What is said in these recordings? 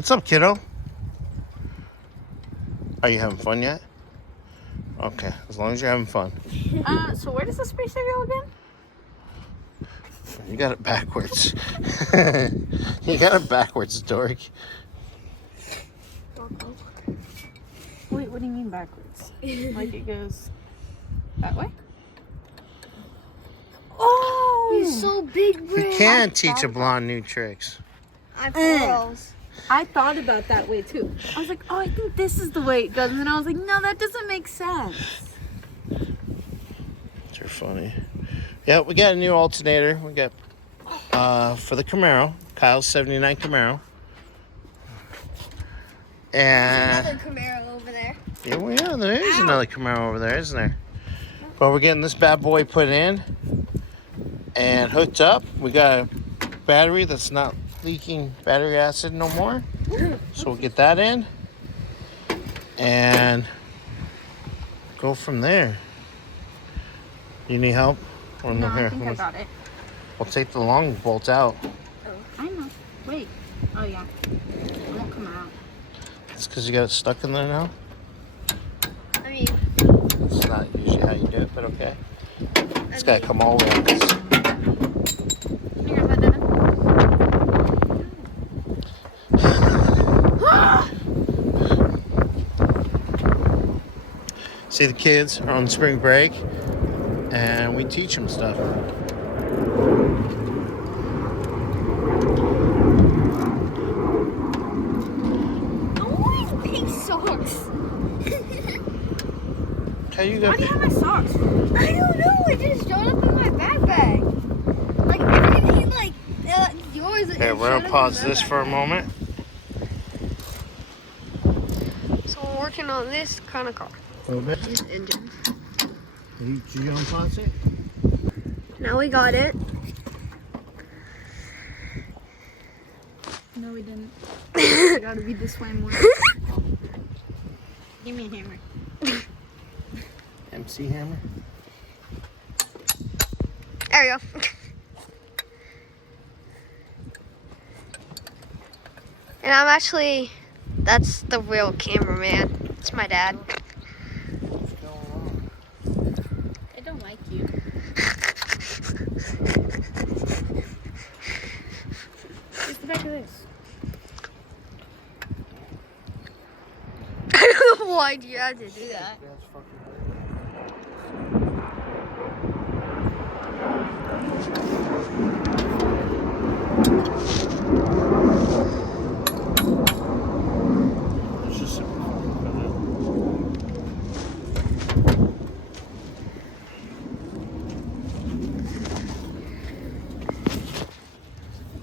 What's up, kiddo? Are you having fun yet? Okay, as long as you're having fun. So where does the spacer go again? You got it backwards. You got it backwards, dork. Wait, what do you mean backwards? Like it goes that way? Oh! He's so big, bro. You can teach a blonde new tricks. I'm girls. I thought about that way too. I was like, oh, I think this is the way it goes. And then I was like, no, that doesn't make sense. You're funny. Yeah, we got a new alternator. We got for the Camaro, Kyle's '79 Camaro. And Another Camaro over there. yeah, well, yeah, there is another Camaro over there, isn't there? But we're getting this bad boy put in and hooked up. We got a battery that's not leaking battery acid no more. So we'll get that in and go from there. You need help? Or No, here, I think I got it. We'll take the long bolt out. Oh, I know. Wait. Oh, yeah. It won't come out. It's because you got it stuck in there now. I mean, It's not usually how you do it, but okay. It's got to come all the way up. You gonna put that in? See, the kids are on spring break, and we teach them stuff. oh, pink socks. How you Why got? do you have my socks? I don't know. It just showed up in my backpack. Like everything, like yours. Here, we're gonna pause this for a moment. So we're working on this kind of car. A little bit. This engine. Did you unpause it? Now we got it. No, we didn't. It gotta be this way more. Give me a hammer. MC hammer. There we go. And I'm actually, that's the real cameraman. It's my dad. What's going on? I don't like you. What's the back of this? I don't know why you had to do that. That's fucking It's just simple.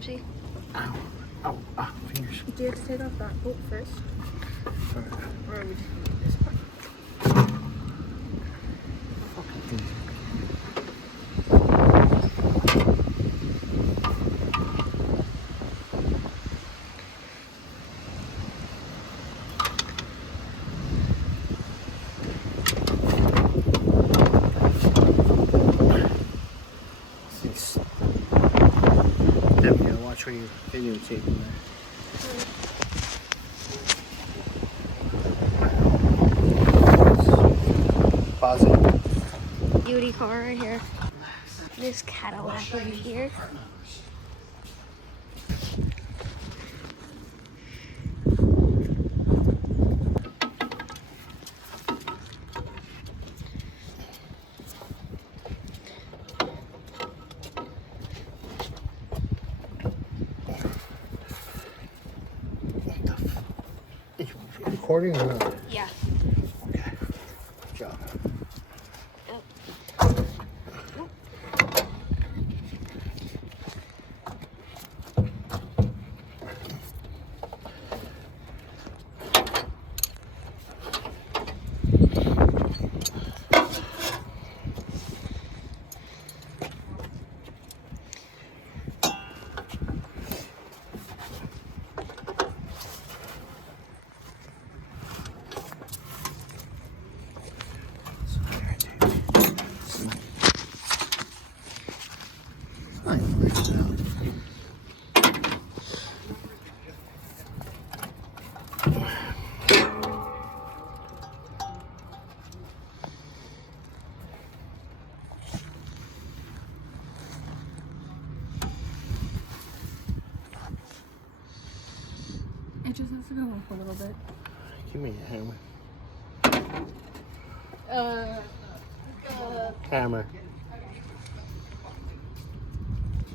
See? Ow, fingers. Do you have to take off that bolt first? Or are we just doing this part? Fucking fingers. Definitely gotta watch where you're videotaping there. Pause it. Beauty car right here. This Cadillac over here. Recording or not? Yeah. Okay. Good job. just has to go up a little bit. Give me a hammer. Uh, Hammer.